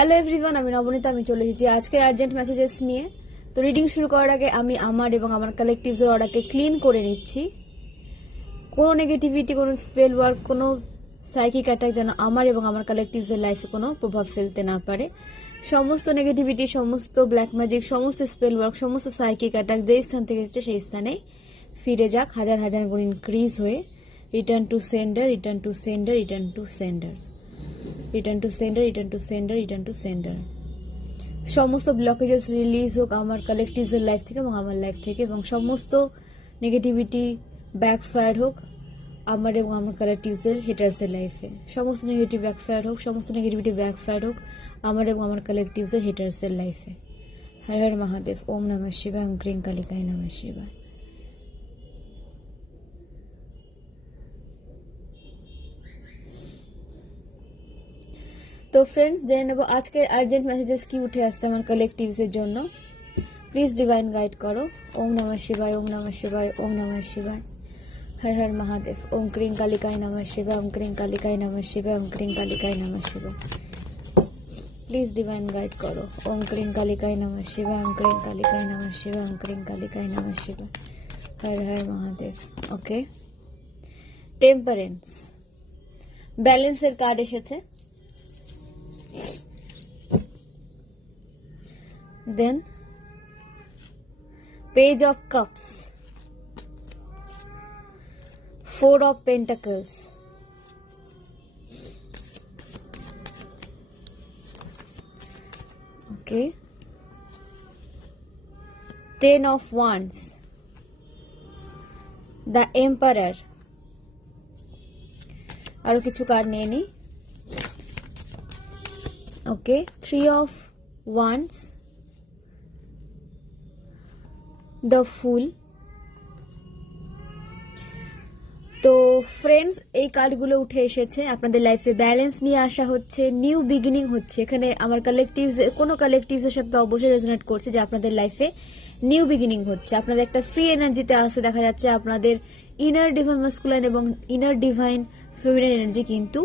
Hello everyone, আমি নবনীতা। আমি চলে এসেছি আজকের আর্জেন্ট মেসেজেস নিয়ে। তো রিডিং শুরু করার আগে আমি আমার এবং আমার কালেকটিভসের অর্ডারকে ক্লিন করে নিচ্ছি। কোনো নেগেটিভিটি, কোনো স্পেল ওয়ার্ক, কোনো সাইকিক অ্যাটাক যেন আমার এবং আমার কালেকটিভসের লাইফে কোনো প্রভাব ফেলতে না পারে। সমস্ত নেগেটিভিটি, সমস্ত ব্ল্যাক ম্যাজিক, সমস্ত স্পেল ওয়ার্ক, সমস্ত সাইকিক অ্যাটাক যেই স্থান থেকে এসেছে সেই স্থানেই ফিরে যাক, হাজার হাজার গুণ ইনক্রিজ হয়ে। Return to sender, return to sender, return to sender, return to sender, return to sender, return to sender. সমস্ত ব্লকেজেস রিলিজ হোক আমার কালেকটিভসের লাইফ থেকে এবং আমার লাইফ থেকে, এবং সমস্ত নেগেটিভিটি ব্যাকফায়ার হোক আমার এবং আমার কালেকটিভসের হেটার্সের লাইফে। সমস্ত নেগেটিভ ব্যাকফায়ার হোক, সমস্ত নেগেটিভিটি ব্যাকফায়ার হোক আমার এবং আমার কালেকটিভসের হেটার্সের লাইফে। হর হর মহাদেব। ওম নমঃ শিবায়। ওম ক্রিং কালিকায় নমঃ শিবায়। তো ফ্রেন্ডস, জেনে নেব আজকের আর্জেন্ট মেসেজেস কি উঠে আসছে আমার কালেকটিভসের জন্য। প্লিজ ডিভাইন গাইড করো। ওম নমঃ শিবায়। ওম নমঃ শিবায়। ওম নমঃ শিবায়। হর হর মহাদেব। ওম ক্রিং কালিকায় নমঃ শিবায়। ওম ক্রিং কালিকায় নমঃ শিবায়। ওম ক্রিং কালিকায় নমঃ শিবায়। প্লিজ ডিভাইন গাইড করো। ওম ক্রিং কালিকায় নমঃ শিবায়। ওম ক্রিং কালিকায় নমঃ শিবায়। ওম ক্রিং কালিকায় নমঃ শিবায়। হর হর মহাদেব। ওকে, টেম্পারেন্স, ব্যালেন্সের কার্ড এসেছে। Then Page of Cups, Four of Pentacles, okay, Ten of Wands, The Emperor। আরো কিছু কার্ড নিয়ে নি। ওকে, Three of Wands, দ্য ফুল। তো ফ্রেন্ডস, এই কার্ডগুলো উঠে এসেছে। আপনাদের লাইফে ব্যালেন্স নিয়ে আসা হচ্ছে, নিউ বিগিনিং হচ্ছে। এখানে আমার কালেকটিভসের কোনো কালেকটিভসের সাথে অবশ্যই রেজোনেট করছে যে আপনাদের লাইফে নিউ বিগিনিং হচ্ছে। আপনাদের একটা ফ্রি এনার্জিতে আসতে দেখা যাচ্ছে। আপনাদের ইনার ডিভাইন মাস্কুলাইন এবং ইনার ডিভাইন ফেমিনাইন এনার্জি কিন্তু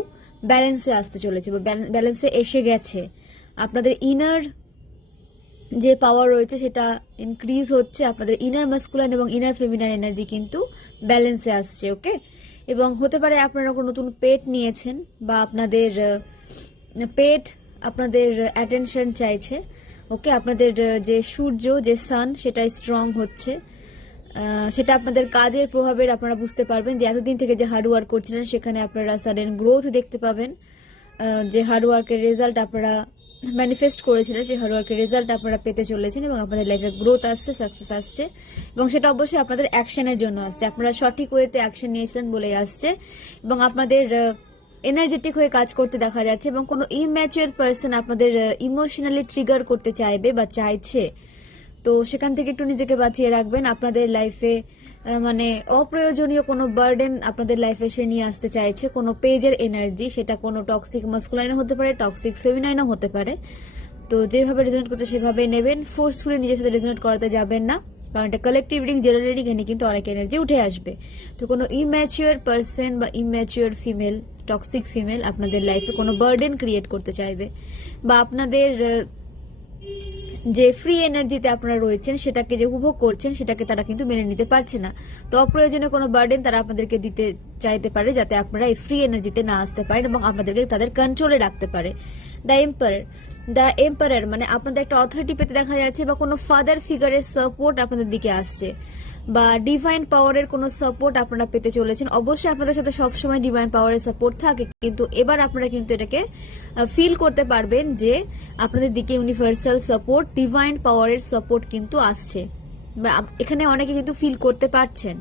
ব্যালেন্সে আসতে চলেছে বা ব্যালেন্সে এসে গেছে। আপনাদের ইনার যে পাওয়ার রয়েছে সেটা ইনক্রিজ হচ্ছে। আপনাদের ইনার মাস্কুলাইন এবং ইনার ফেমিনাইন এনার্জি কিন্তু ব্যালেন্সে আসছে। ওকে, এবং হতে পারে আপনারা কোনো নতুন পেট নিয়েছেন বা আপনাদের পেট আপনাদের অ্যাটেনশন চাইছে। ওকে, আপনাদের যে সূর্য, যে সান, সেটা স্ট্রং হচ্ছে। সেটা আপনাদের কাজের প্রভাবের আপনারা বুঝতে পারবেন যে এতদিন থেকে যে হার্ডওয়ার্ক করছিলেন সেখানে আপনারা সাডেন গ্রোথ দেখতে পাবেন। যে হার্ডওয়ার্কের রেজাল্ট আপনারা ম্যানিফেস্ট করেছিলেন সেই হার্ডওয়ার্কের রেজাল্ট আপনারা পেতে চলেছেন এবং আপনাদের লাইফে গ্রোথ আসছে, সাকসেস আসছে, এবং সেটা অবশ্যই আপনাদের অ্যাকশনের জন্য আসছে। আপনারা সঠিক ওয়েতে অ্যাকশন নিয়েছিলেন বলেই আসছে এবং আপনাদের এনার্জেটিক হয়ে কাজ করতে দেখা যাচ্ছে। এবং কোনো ইম্যাচিওর পার্সন আপনাদের ইমোশনালি ট্রিগার করতে চাইবে বা চাইছে, তো সেখান থেকে একটু নিজেকে বাঁচিয়ে রাখবেন। আপনাদের লাইফে মানে অপ্রয়োজনীয় কোনো বার্ডেন আপনাদের লাইফে সে নিয়ে আসতে চাইছে, কোনো পেজের এনার্জি, সেটা কোনো টক্সিক মাস্কুলাইনও হতে পারে, টক্সিক ফেমিনাইনও হতে পারে। তো যেভাবে রেজোনেট করতে সেভাবেই নেবেন, ফোর্সফুলি নিজের সাথে রেজোনেট করাতে যাবেন না, কারণ এটা কালেকটিভ রিডিং, জেনারেল রিডিং, এনে কিন্তু অনেক এনার্জি উঠে আসবে। তো কোনো ইম্যাচিওর পার্সন বা ইম্যাচিওর ফিমেল, টক্সিক ফিমেল আপনাদের লাইফে কোনো বার্ডেন ক্রিয়েট করতে চাইবে বা আপনাদের যে ফ্রি এনার্জিতে আপনারা রয়েছেন সেটাকে যে উপভোগ করছেন সেটাকে তারা কিন্তু মেনে নিতে পারছে না। তো অপ্রয়োজনীয় কোনো বার্ডেন তারা আপনাদেরকে দিতে চাইতে পারে যাতে আপনারা এই ফ্রি এনার্জিতে না আসতে পারেন এবং আপনাদেরকে তাদের কন্ট্রোলে রাখতে পারে। দ্য এম্পারার মানে আপনাদের একটা অথরিটি পেতে দেখা যাচ্ছে বা কোনো ফাদার ফিগারের সাপোর্ট আপনাদের দিকে আসছে বা ডিভাইন পাওয়ারের কোনো সাপোর্ট আপনারা পেতে চলেছেন। অবশ্যই আপনাদের সাথে সবসময় ডিভাইন পাওয়ারের সাপোর্ট থাকে, কিন্তু এবার আপনারা কিন্তু এটাকে ফিল করতে পারবেন যে আপনাদের দিকে ইউনিভার্সাল সাপোর্ট, ডিভাইন পাওয়ারের সাপোর্ট কিন্তু আসছে। এখানে অনেকে কিন্তু ফিল করতে পারছেন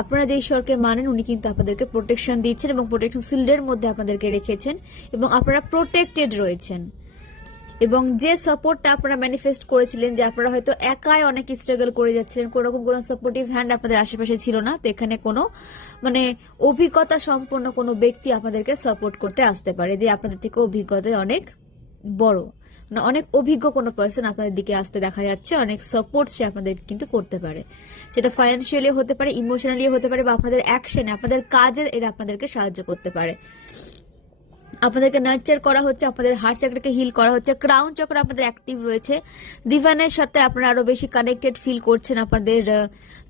আপনারা যে ঈশ্বরকে মানেন উনি কিন্তু আপনাদেরকে প্রোটেকশন দিচ্ছেন এবং প্রোটেকশন শিল্ডের মধ্যে আপনাদেরকে রেখেছেন এবং আপনারা প্রোটেক্টেড রয়েছেন। এবং যে সাপোর্টটা আপনারা ম্যানিফেস্ট করেছিলেন যে আপনারা হয়তো একাই অনেক স্ট্রাগল করে যাচ্ছিলেন, কোনোরকম কোনো সাপোর্টিভ হ্যান্ড আপনাদের আশেপাশে ছিল না, তো এখানে কোনো মানে অভিজ্ঞতা সম্পন্ন কোনো ব্যক্তি আপনাদেরকে সাপোর্ট করতে আসতে পারে যে আপনাদের থেকে অভিজ্ঞতায় অনেক বড়, মানে অনেক অভিজ্ঞ কোনো পার্সন আপনাদের দিকে আসতে দেখা যাচ্ছে। অনেক সাপোর্ট সে আপনাদের কিন্তু করতে পারে, সেটা ফাইন্যান্সিয়ালি হতে পারে, ইমোশনালি হতে পারে বা আপনাদের অ্যাকশনে, আপনাদের কাজে এরা আপনাদেরকে সাহায্য করতে পারে। আপনাদেরকে নার্চার করা হচ্ছে, আপনাদের হার্ট চাকরাকে হিল করা হচ্ছে, ক্রাউন চক্র আপনাদের অ্যাক্টিভ রয়েছে, ডিভাইনের সাথে আপনারা আরো বেশি কানেক্টেড ফিল করছেন, আপনাদের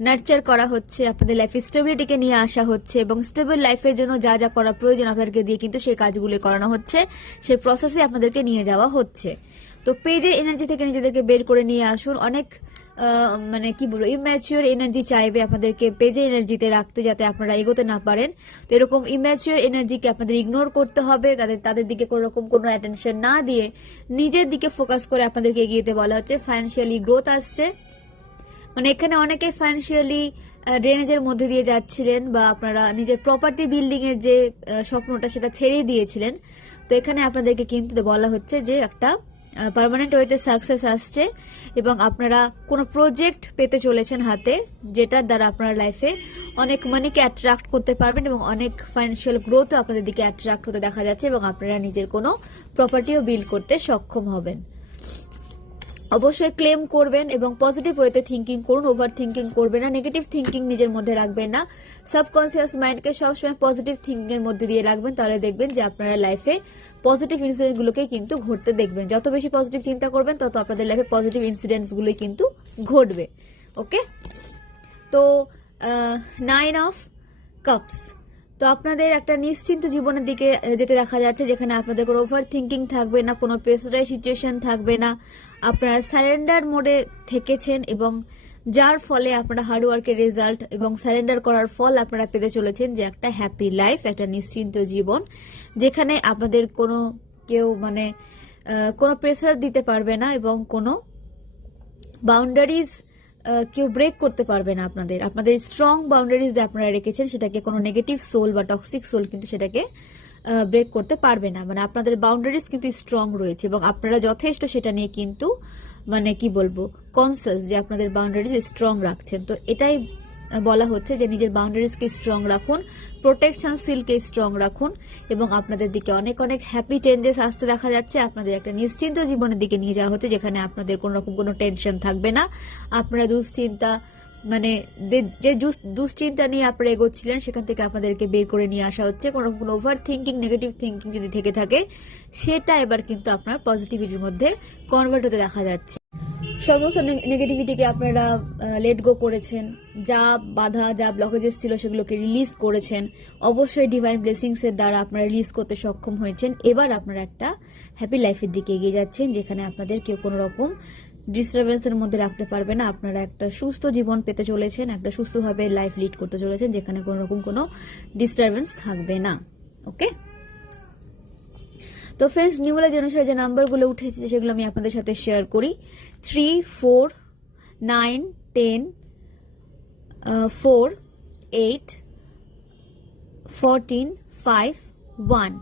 নার্চার করা হচ্ছে, আপনাদের লাইফে স্টেবিলিটিকে নিয়ে আসা হচ্ছে এবং স্টেবল লাইফের জন্য যা যা করা প্রয়োজন আপনাদেরকে দিয়ে কিন্তু সেই কাজগুলো করানো হচ্ছে, সেই প্রসেসে আপনাদেরকে নিয়ে যাওয়া হচ্ছে। তো পেজের এনার্জি থেকে নিজেদেরকে বের করে নিয়ে আসুন। অনেক মানে কি বলবো, ইম্যাচিওর এনার্জি চাইবে আপনাদেরকে পেজের এনার্জিতে রাখতে, যাতে আপনারা এগোতে না পারেন। তো এরকম ইম্যাচিওর এনার্জিকে আপনাদের ইগনোর করতে হবে, তাদের দিকে কোনো রকম কোনো অ্যাটেনশন না দিয়ে নিজের দিকে ফোকাস করে আপনাদেরকে এগিয়ে যেতে বলা হচ্ছে। ফাইন্যান্সিয়ালি গ্রোথ আসছে, মানে এখানে অনেকে ফাইন্যান্সিয়ালি ড্রেনেজের মধ্যে দিয়ে যাচ্ছিলেন বা আপনারা নিজের প্রপার্টি বিল্ডিং এর যে স্বপ্নটা সেটা ছেড়ে দিয়েছিলেন। তো এখানে আপনাদেরকে কিন্তু বলা হচ্ছে যে একটা পার্মানেন্ট ওয়েতে সাকসেস আসছে এবং আপনারা কোনো প্রজেক্ট পেতে চলেছেন হাতে, যেটার দ্বারা আপনারা লাইফে অনেক মানিকে অ্যাট্রাক্ট করতে পারবেন এবং অনেক ফাইন্যান্সিয়াল গ্রোথও আপনাদের দিকে অ্যাট্রাক্ট হতে দেখা যাচ্ছে এবং আপনারা নিজের কোনো প্রপার্টিও বিল্ড করতে সক্ষম হবেন। অবশ্যই ক্লেম করবেন এবং পজিটিভ ওয়েতে থিঙ্কিং করুন, ওভার থিঙ্কিং করবেন না, নেগেটিভ থিঙ্কিং নিজের মধ্যে রাখবেন না, সাবকনসিয়াস মাইন্ডকে সবসময় পজিটিভ থিঙ্কিং এর মধ্যে দিয়ে রাখবেন। তাহলে দেখবেন যে আপনারা লাইফে পজিটিভ ইনসিডেন্টগুলোকে কিন্তু ঘটতে দেখবেন। যত বেশি পজিটিভ চিন্তা করবেন তত আপনাদের লাইফে পজিটিভ ইনসিডেন্টসগুলোই কিন্তু ঘটবে। ওকে, তো 9 অফ কাপস, তো আপনাদের একটা নিশ্চিন্ত জীবনের দিকে যেতে দেখা যাচ্ছে, যেখানে আপনাদের কোনো ওভার থিঙ্কিং থাকবে না, কোনো প্রেসারাইজ সিচুয়েশন থাকবে না, আপনারা সারেন্ডার মোডে থেকেছেন এবং যার ফলে আপনারা হার্ডওয়ার্কের রেজাল্ট এবং সারেন্ডার করার ফল আপনারা পেতে চলেছেন, যে একটা হ্যাপি লাইফ, একটা নিশ্চিন্ত জীবন, যেখানে আপনাদের কোনো কেউ মানে কোনো প্রেসার দিতে পারবে না এবং কোনো বাউন্ডারিজ কেউ ব্রেক করতে পারবে না। আপনাদের স্ট্রং বাউন্ডারিজ যে আপনারা রেখেছেন সেটাকে কোনো নেগেটিভ সোল বা টক্সিক সোল কিন্তু সেটাকে ব্রেক করতে পারবে না। মানে আপনাদের বাউন্ডারিজ কিন্তু স্ট্রং রয়েছে এবং আপনারা যথেষ্ট সেটা নিয়ে কিন্তু মানে কি বলবো কনসাস যে আপনাদের বাউন্ডারিজ স্ট্রং রাখছেন। তো এটাই বলা হচ্ছে যে নিজের বাউন্ডারিজকে স্ট্রং রাখুন, প্রোটেকশন সিলকে স্ট্রং রাখুন এবং আপনাদের দিকে অনেক অনেক হ্যাপি চেঞ্জেস আসতে দেখা যাচ্ছে। আপনাদের একটা নিশ্চিন্ত জীবনের দিকে নিয়ে যাওয়া হচ্ছে, যেখানে আপনাদের কোনো রকম কোনো টেনশন থাকবে না। আপনারা দুশ্চিন্তা মানে যে দুশ্চিন্তা নিয়ে আপনারা এগোচ্ছিলেন সেখান থেকে আপনাদেরকে বের করে নিয়ে আসা হচ্ছে। কোনো রকম ওভার থিঙ্কিং, নেগেটিভ থিঙ্কিং যদি থেকে থাকে সেটা এবার কিন্তু আপনার পজিটিভিটির মধ্যে কনভার্ট হতে দেখা যাচ্ছে। সমস্ত নেগেটিভিটিকে আপনারা লেট গো করেছেন, যা বাধা যা ব্লকেজেস ছিল সেগুলোকে রিলিজ করেছেন। অবশ্যই ডিভাইন ব্লেসিংসের দ্বারা আপনারা রিলিজ করতে সক্ষম হয়েছেন। এবার আপনারা একটা হ্যাপি লাইফের দিকে এগিয়ে যাচ্ছেন, যেখানে আপনাদের কেউ কোনো রকম ডিস্টারবেন্সের মধ্যে রাখতে পারবে না। আপনারা একটা সুস্থ জীবন পেতে চলেছেন, একটা সুস্থভাবে লাইফ লিড করতে চলেছেন, যেখানে কোনো রকম কোনো ডিস্টারবেন্স থাকবে না। ওকে, তো ফ্রেন্ডস, নিউমেরোলজি অনুসারে যে নাম্বারগুলো উঠে এসেছে সেগুলো আমি আপনাদের সাথে শেয়ার করি। 3, 4, 9, 10, 4, 8, 14, 5, 1,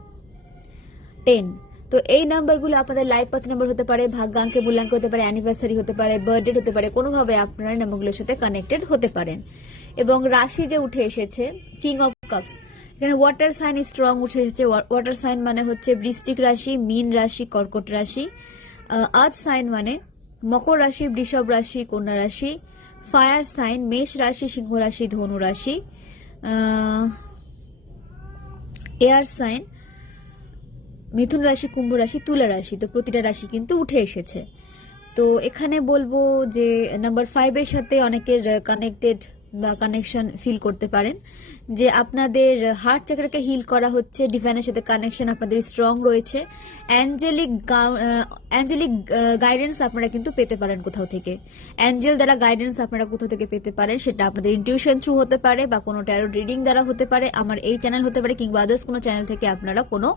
10। তো এই নাম্বারগুলো আপনাদের লাইফ পাথ নাম্বার হতে পারে, ভাগ্যাঙ্কে মূল্যাঙ্ক হতে পারে, অ্যানিভার্সারি হতে পারে, বার্থডে হতে পারে, কোনোভাবে আপনারা নাম্বারগুলোর সাথে কানেক্টেড হতে পারেন। এবং রাশি যে উঠে এসেছে কিং অফ কাপস, এখানে ওয়াটার সাইন স্ট্রং উঠে এসেছে। ওয়াটার সাইন মানে হচ্ছে বৃশ্চিক রাশি, মীন রাশি, কর্কট রাশি। আর্থ সাইন মানে মকর রাশি, বৃষভ রাশি, কন্যা রাশি। ফায়ার সাইন মেষ রাশি, সিংহ রাশি, ধনু রাশি। এয়ার সাইন মিথুন রাশি, কুম্ভ রাশি, তুলা রাশি। তো প্রতিটা রাশি কিন্তু উঠে এসেছে। তো এখানে বলবো যে নাম্বার 5 এর সাথে অনেকের কানেক্টেড বা কানেকশন ফিল করতে পারেন, যে আপনাদের হার্ট চাকরাকে হিল করা হচ্ছে, ডিভাইনের সাথে কানেকশন আপনাদের স্ট্রং রয়েছে। অ্যাঞ্জেলিক গাইডেন্স আপনারা কিন্তু পেতে পারেন কোথাও থেকে, অ্যাঞ্জেল দ্বারা গাইডেন্স আপনারা কোথাও থেকে পেতে পারেন। সেটা আপনাদের ইনটিউশন থ্রু হতে পারে বা কোনো ট্যারো রিডিং দ্বারা হতে পারে, আমার এই চ্যানেল হতে পারে, কিংবা আদার্স কোনো চ্যানেল থেকে আপনারা কোনো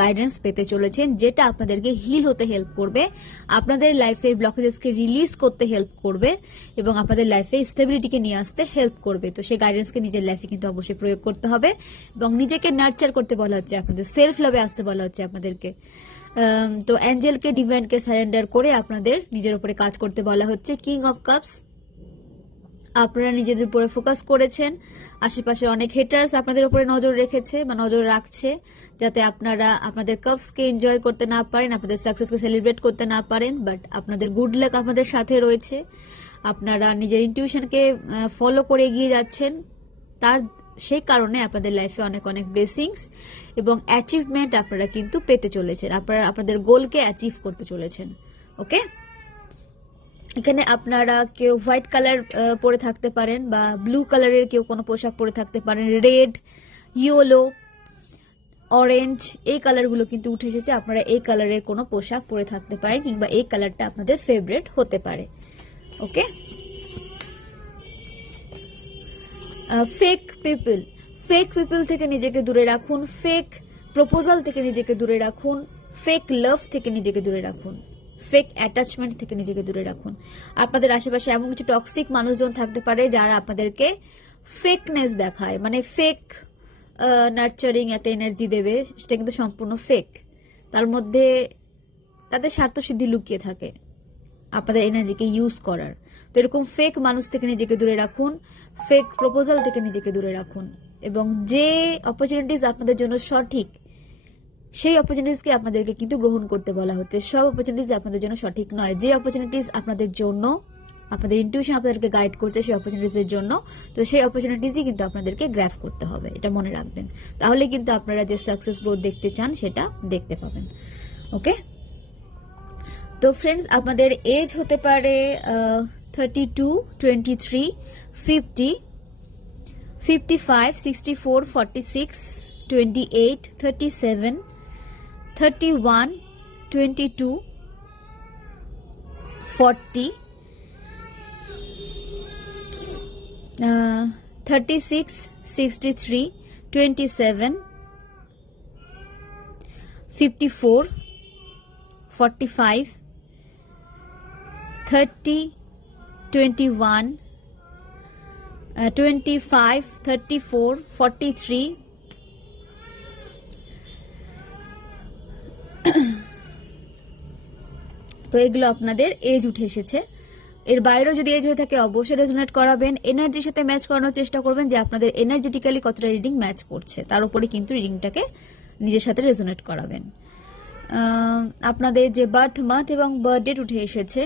গাইডেন্স পেতে চলেছেন, যেটা আপনাদেরকে হিল হতে হেল্প করবে, আপনাদের লাইফের ব্লকেজেসকে রিলিজ করতে হেল্প করবে এবং আপনাদের লাইফে স্টেবিলিটিকে নিয়ে আসতে হেল্প করবে। তো সেই গাইডেন্সকে নিজের লাইফে কিন্তু অবশ্যই প্রয়োগ করতে হবে এবং নিজেকে নার্চার করতে বলা হচ্ছে, আপনাদের সেলফ লাভে আসতে বলা হচ্ছে আপনাদেরকে। তো অ্যাঞ্জেলকে ডিভাইনকে সারেন্ডার করে আপনাদের নিজের উপরে কাজ করতে বলা হচ্ছে। কিং অফ কাপস, আপনারা নিজেদের উপরে ফোকাস করেছেন, আশেপাশে অনেক হেটার্স আপনাদের উপরে নজর রেখেছে বা নজর রাখছে, যাতে আপনারা আপনাদের কাপসকে এনজয় করতে না পারেন, আপনাদের সাকসেসকে সেলিব্রেট করতে না পারেন। বাট আপনাদের গুড লাক আপনাদের সাথে রয়েছে, আপনারা নিজের ইনটিউশনকে ফলো করে এগিয়ে যাচ্ছেন, তার সেই কারণে আপনাদের লাইফে অনেক অনেক ব্লেসিংস এবং অ্যাচিভমেন্ট আপনারা কিন্তু পেতে চলেছেন, আপনারা আপনাদের গোলকে অ্যাচিভ করতে চলেছেন। ওকে, এখানে আপনারা কেউ হোয়াইট কালার পরে থাকতে পারেন বা ব্লু কালারের কেউ কোনো পোশাক পরে থাকতে পারেন, রেড, ইয়েলো, অরেঞ্জ, এই কালারগুলো কিন্তু উঠে এসেছে। আপনারা এই কালারের কোনো পোশাক পরে থাকতে পারেন কিংবা এই কালারটা আপনাদের ফেভারিট হতে পারে। ওকে, ফেক পিপল থেকে নিজেকে দূরে রাখুন, ফেক প্রপোজাল থেকে নিজেকে দূরে রাখুন, ফেক লাভ থেকে নিজেকে দূরে রাখুন, ফেক অ্যাটাচমেন্ট থেকে নিজেকে দূরে রাখুন। আপনাদের আশেপাশে এমন কিছু টক্সিক মানুষজন থাকতে পারে যারা আপনাদেরকে ফেকনেস দেখায়, মানে ফেক নার্চারিং একটা এনার্জি দেবে, সেটা কিন্তু সম্পূর্ণ ফেক। তার মধ্যে তাদের স্বার্থসিদ্ধি লুকিয়ে থাকে আপনাদের এনার্জিকে ইউজ করার। তো এরকম ফেক মানুষ থেকে নিজেকে দূরে রাখুন, ফেক প্রপোজাল থেকে নিজেকে দূরে রাখুন, এবং যে অপরচুনিটিস আপনাদের জন্য সঠিক সেই অপরচুনিটিসকে আপনাদেরকে কিন্তু গ্রহণ করতে বলা হচ্ছে। সব অপরচুনিটিস আপনাদের জন্য সঠিক নয়। যে অপরচুনিটিস আপনাদের জন্য, আপনাদের ইনটিউশন আপনাদেরকে গাইড করছে সেই অপরচুনিটিসের জন্য, তো সেই অপরচুনিটিসই কিন্তু আপনাদেরকে গ্র্যাব করতে হবে, এটা মনে রাখবেন। তাহলে কিন্তু আপনারা যে সাকসেস গ্রোথ দেখতে চান সেটা দেখতে পাবেন। ওকে, তো ফ্রেন্ডস, আপনাদের এজ হতে পারে 32, 23, 50, 55, 64, 46, 28, 37, 31, 22, 40, 36, 63, 27, 54, 45, 30, 21, 25, 34, 43, তো এগুলো আপনাদের এজ উঠে এসেছে। এর বাইরেও যদি এজ হয়ে থাকে অবশ্যই রেজোনেট করাবেন, এনার্জির সাথে ম্যাচ করানোর চেষ্টা করবেন যে আপনাদের এনার্জেটিক্যালি কতটা রিডিং ম্যাচ করছে, তার উপরে কিন্তু রিডিংটাকে নিজের সাথে রেজোনেট করাবেন। আপনাদের যে বার্থ মান্থ এবং বার্থ ডেট উঠে এসেছে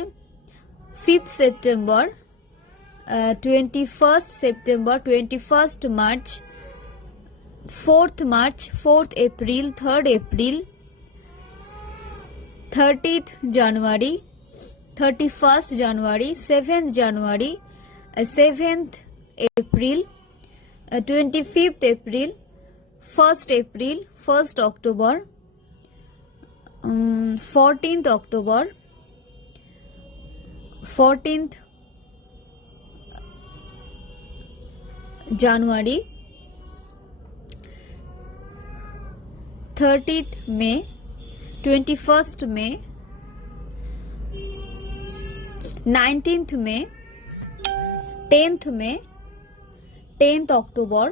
5th September, 21st September, 21st March, 4th March, 4th April, 3rd April, 30th জানুয়ারি, 31st জানুয়ারি, 7th জানুয়ারি, 7th April, 25th April, 1st April, 1st October, 14th October, 14th জানুয়ারি, 30th মে, 21st মে, 19th মে, 10th মে, 10th October,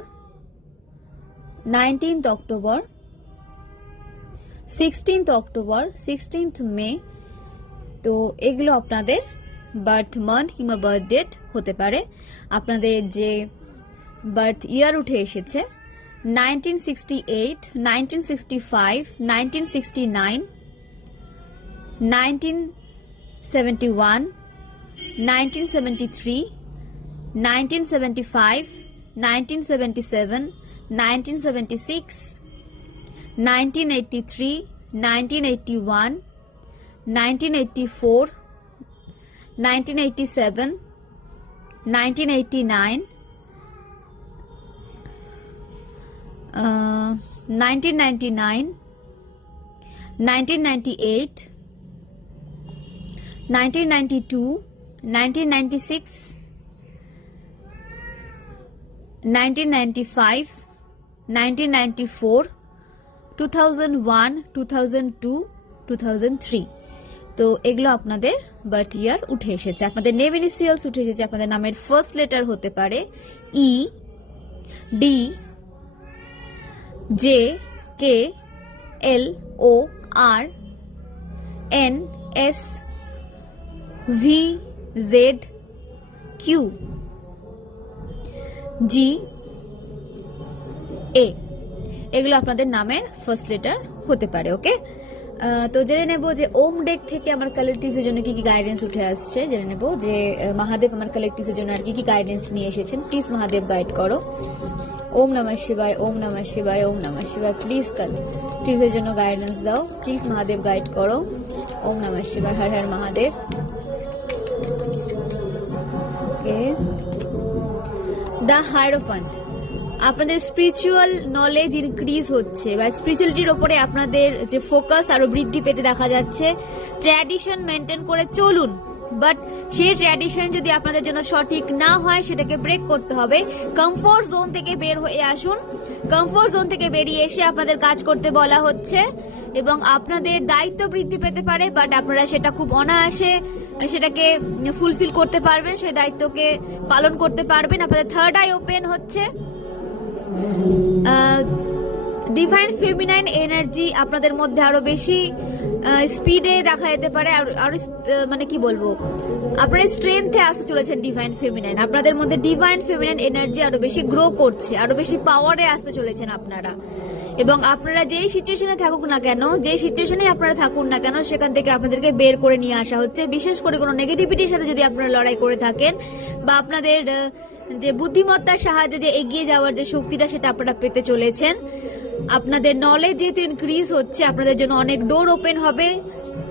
19th October, 16th October, 16th মে। তো এগুলো আপনাদের birth month কিংবা birth date হতে পারে। আপনাদের যে birth ইয়ার উঠে এসেছে 1968, 1965, 1969, 1971, 1973, 1975, 1977, 1976, 1983, 1981, 1984, 1987, 1989, 1999, 1998, 1992, 1996, 1995, 1994, 2001, 2002, 2003। তো এগুলো আপনাদের বার্থ ইয়ার উঠে এসেছে। আপনাদের নেম ইনিশিয়ালস উঠে এসেছে। আপনাদের নামের ফার্স্ট লেটার হতে পারে E, D, J, K, L, O, R, N, S, V, Z, Q, G, A. এগুলো আপনাদের নামের ফার্স্ট লেটার হতে পারে। ওকে, তো জেনে নেব যে ওম ডেক থেকে আমার কালেকটিভসের জন্য কি কি গাইডেন্স উঠে আসছে। জেনে নেব যে মহাদেব আমার কালেকটিভসের জন্য আর কি কি গাইডেন্স নিয়ে এসেছেন। প্লিজ মহাদেব গাইড করো। ওম নমঃ শিবায়, ওম নমঃ শিবায়, ওম নমঃ শিবায়। প্লিজ কালেকটিভসের জন্য গাইডেন্স দাও। প্লিজ মহাদেব গাইড করো। ওম নমঃ শিবায়, হর হর মহাদেব। ওকে, দ্য হায়েরোফ্যান্ট, আপনাদের স্পিরিচুয়াল নলেজ ইনক্রিজ হচ্ছে বা স্পিরিচুয়ালিটির ওপরে আপনাদের যে ফোকাস আরো বৃদ্ধি পেতে দেখা যাচ্ছে। ট্র্যাডিশন মেনটেন করে চলুন, বাট সেই ট্র্যাডিশন যদি আপনাদের জন্য সঠিক না হয় সেটাকে ব্রেক করতে হবে। কমফোর্ট জোন থেকে বের হয়ে আসুন। কমফোর্ট জোন থেকে বেরিয়ে এসে আপনাদের কাজ করতে বলা হচ্ছে এবং আপনাদের দায়িত্ব বৃদ্ধি পেতে পারে, বাট আপনারা সেটা খুব অনায়াসে সেটাকে ফুলফিল করতে পারবেন, সেই দায়িত্বকে পালন করতে পারবেন। আপনাদের থার্ড আই ওপেন হচ্ছে। ডিভাইন ফেমিনাইন এনার্জি আপনাদের মধ্যে আরো বেশি স্পিডে দেখা যেতে পারে। আরো মানে কি বলবো, আপনারা স্ট্রেংথে আসতে চলেছেন। ডিভাইন ফেমিনাইন, আপনাদের মধ্যে ডিভাইন ফেমিনাইন এনার্জি আরো বেশি গ্রো করছে, আরো বেশি পাওয়ারে আসতে চলেছেন আপনারা। এবং আপনারা যেই সিচুয়েশনে থাকুক না কেন, যে সিচুয়েশনে আপনারা থাকুন না কেন, সেখান থেকে আপনাদেরকে বের করে নিয়ে আসা হচ্ছে। বিশেষ করে কোনো নেগেটিভিটির সাথে যদি আপনারা লড়াই করে থাকেন বা আপনাদের যে বুদ্ধিমত্তার সাহায্যে যে এগিয়ে যাওয়ার যে শক্তিটা সেটা আপনারা পেতে চলেছেন। আপনাদের নলেজ যেহেতু ইনক্রিজ হচ্ছে, আপনাদের জন্য অনেক ডোর ওপেন হবে,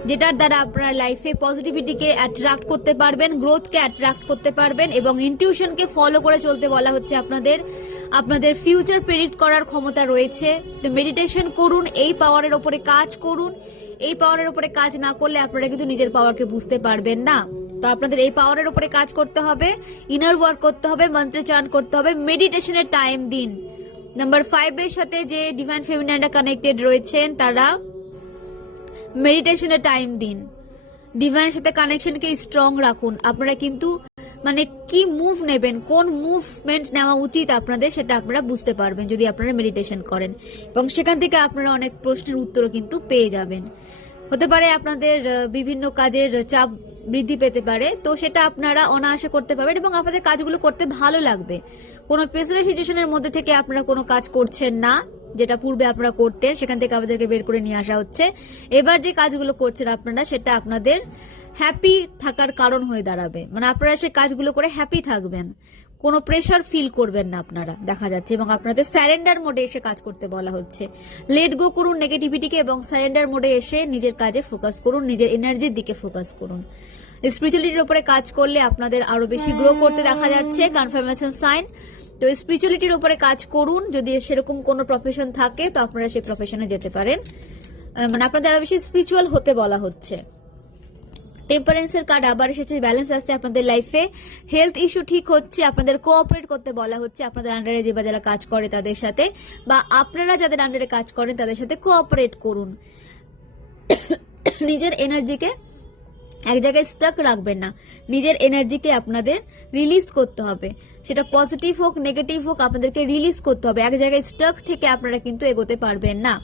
যেটার দ্বারা আপনারা লাইফে পজিটিভিটিকে অ্যাট্রাক্ট করতে পারবেন, গ্রোথকে অ্যাট্রাক্ট করতে পারবেন এবং ইনটিউশনকে ফলো করে চলতে বলা হচ্ছে। আপনাদের ফিউচার প্রেডিক্ট করার ক্ষমতা রয়েছে। তো মেডিটেশন করুন, এই পাওয়ারের ওপরে কাজ করুন। এই পাওয়ারের ওপরে কাজ না করলে আপনারা কিন্তু নিজের পাওয়ারকে বুঝতে পারবেন না। তো আপনাদের এই পাওয়ারের উপরে কাজ করতে হবে, ইনার ওয়ার্ক করতে হবে, মন্ত্র চান করতে হবে, মেডিটেশনের টাইম দিন। নাম্বার 5 এর সাথে যে ডিভাইন ফেমিনাইনরা কানেক্টেড রয়েছেন তারা মেডিটেশনের টাইম দিন। ডিভাইনের সাথে কানেকশনকে স্ট্রং রাখুন। আপনারা কিন্তু মানে কি মুভ নেবেন, কোন মুভমেন্ট নেওয়া উচিত আপনাদের, সেটা আপনারা বুঝতে পারবেন যদি আপনারা মেডিটেশন করেন এবং সেখান থেকে আপনারা অনেক প্রশ্নের উত্তরও কিন্তু পেয়ে যাবেন। হতে পারে আপনাদের বিভিন্ন কাজের চাপ বৃদ্ধি পেতে পারে, তো সেটা আপনারা অনায়াসে করতে পারবেন এবং আপনাদের কাজগুলো করতে ভালো লাগবে। কোনো প্রেসারাল সিচুয়েশনের মধ্যে থেকে আপনারা কোনো কাজ করছেন না, যেটা পূর্বে আপনারা করতেন, সেখান থেকে আপনাদেরকে বের করে নিয়ে আসা হচ্ছে। এবার যে কাজগুলো করছেন আপনারা, সেটা আপনাদের হ্যাপি থাকার কারণ হয়ে দাঁড়াবে। মানে আপনারা সেই কাজগুলো করে হ্যাপি থাকবেন, কোনো প্রেশার ফিল করবেন না আপনারা, দেখা যাচ্ছে। এবং আপনাদের স্যারেন্ডার মোডে এসে কাজ করতে বলা হচ্ছে। লেট গো করুন নেগেটিভিটিকে এবং স্যারেন্ডার মোডে এসে নিজের কাজে ফোকাস করুন, নিজের এনার্জির দিকে ফোকাস করুন। স্পিরিচুয়ালিটির উপরে কাজ করলে আপনাদের আরো বেশি গ্রো করতে দেখা যাচ্ছে। Confirmation sign. তো স্পিরিচুয়ালিটির উপরে কাজ করুন। যদি সেরকম কোনো প্রফেশন থাকে তো আপনারা সেই প্রফেশনে যেতে পারেন। মানে আপনাদের আরো বেশি স্পিরিচুয়াল হতে বলা হচ্ছে। টেম্পারেন্সের কার্ড আবার এসেছে, ব্যালেন্স আসছে আপনাদের লাইফে। হেলথ ইস্যু ঠিক হচ্ছে, আপনাদের কোঅপারেট করতে বলা হচ্ছে। আপনাদের আন্ডারে যে বা যারা কাজ করে তাদের সাথে, বা আপনারা যাদের আন্ডারে কাজ করেন তাদের সাথে কোঅপারেট করুন। নিজের এনার্জিকে এক জায়গায় স্টাক রাখবেন না, নিজের এনার্জিকে আপনাদের রিলিজ করতে হবে। সেটা পজিটিভ হোক নেগেটিভ হোক, আপনাদেরকে রিলিজ করতে হবে। এক জায়গায় স্টাক থেকে আপনারা কিন্তু এগোতে পারবেন না।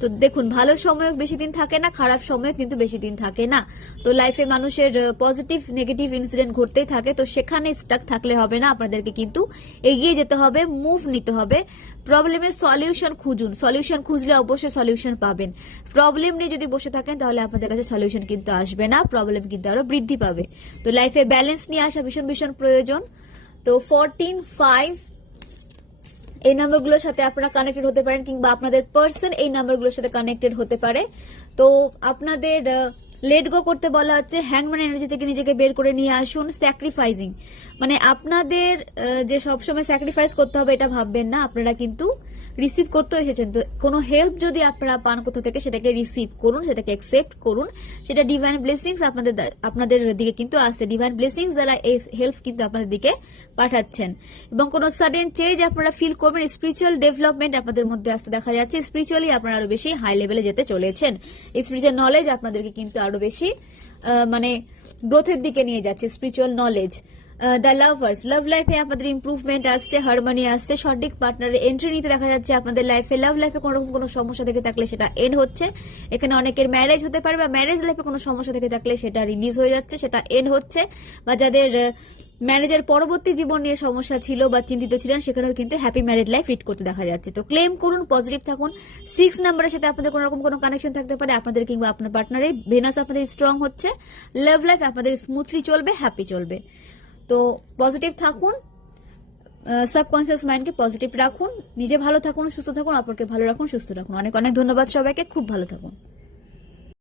তো দেখুন, ভালো সময় বেশি দিন থাকে না, খারাপ সময় কিন্তু বেশি দিন থাকে না। তো লাইফে মানুষের পজিটিভ নেগেটিভ ইনসিডেন্ট ঘটতেই থাকে, তো সেখানে স্টাক থাকলে হবে না। আপনাদেরকে কিন্তু এগিয়ে যেতে হবে, মুভ নিতে হবে। প্রবলেমের সলিউশন খুঁজুন, সলিউশন খুঁজলে অবশ্যই সলিউশন পাবেন। প্রবলেম নিয়ে যদি বসে থাকেন তাহলে আপনাদের কাছে সলিউশন কিন্তু আসবে না, প্রবলেম কিন্তু আরো বৃদ্ধি পাবে। তো লাইফে ব্যালেন্স নিয়ে আসা ভীষণ ভীষণ প্রয়োজন। তো 14, 5 এই নাম্বারগুলোর সাথে আপনারা কানেক্টেড হতে পারেন, কিংবা আপনাদের পার্সন এই নাম্বারগুলোর সাথে কানেক্টেড হতে পারে। তো আপনাদের লেট গো করতে বলা হচ্ছে। হ্যাংম্যান এনার্জি থেকে নিজেকে বের করে নিয়ে আসুন। স্যাক্রিফাইসিং মানে আপনাদের যে সবসময় স্যাক্রিফাইস করতে হবে এটা ভাববেন না, আপনারা কিন্তু রিসিভ করতে এসেছেন। তো কোনো হেল্প যদি আপনারা পান কোথা থেকে, সেটাকে রিসিভ করুন, সেটাকে অ্যাকসেপ্ট করুন। সেটা ডিভাইন ব্লেসিংস আপনাদের দিকে কিন্তু আসছে। ডিভাইন ব্লেসিংস দ্বারা এই হেল্প কিন্তু আপনাদের দিকে পাঠাচ্ছেন। এবং কোনো সাডেন চেঞ্জ আপনারা ফিল করবেন। স্পিরিচুয়াল ডেভেলপমেন্ট আপনাদের মধ্যে আসতে দেখা যাচ্ছে। স্পিরিচুয়ালি আপনারা আরো বেশি হাই লেভেলে যেতে চলেছেন। স্পিরিচুয়াল নলেজ আপনাদেরকে কিন্তু আরো বেশি মানে গ্রোথের দিকে নিয়ে যাচ্ছে। Spiritual knowledge. দ্য লাভার্স, লাভ লাইফে আপনাদের ইম্প্রুভমেন্ট আসছে, হারমোনি আসছে। সঠিক পার্টনারের এন্ট্রি নিতে দেখা যাচ্ছে আপনাদের লাইফে। লাভ লাইফে কোনো রকম কোনো সমস্যা থেকে থাকলে সেটা এন্ড হচ্ছে। এখানে অনেকের ম্যারেজ হতে পারে, বা ম্যারেজ লাইফে কোনো সমস্যা থেকে থাকলে সেটা রিলিজ হয়ে যাচ্ছে, সেটা এন্ড হচ্ছে। বা যাদের ম্যারেজের পরবর্তী জীবন নিয়ে সমস্যা ছিল বা চিন্তিত ছিলেন, সেখানেও কিন্তু হ্যাপি ম্যারিড লাইফ লিড করতে দেখা যাচ্ছে। তো ক্লেম করুন, পজিটিভ থাকুন। 6 নাম্বারের সাথে আপনাদের কোনো রকম কোনো কানেকশন থাকতে পারে, আপনাদের কিংবা আপনার পার্টনারের। ভেনাস আপনাদের স্ট্রং হচ্ছে, লাভ লাইফ আপনাদের স্মুথলি চলবে, হ্যাপি চলবে। তো পজিটিভ থাকুন, সাবকনসিয়াস মাইন্ডকে পজিটিভ রাখুন, নিজে ভালো থাকুন, সুস্থ থাকুন, অপরকে ভালো রাখুন, সুস্থ রাখুন। অনেক অনেক ধন্যবাদ সবাইকে, খুব ভালো থাকুন।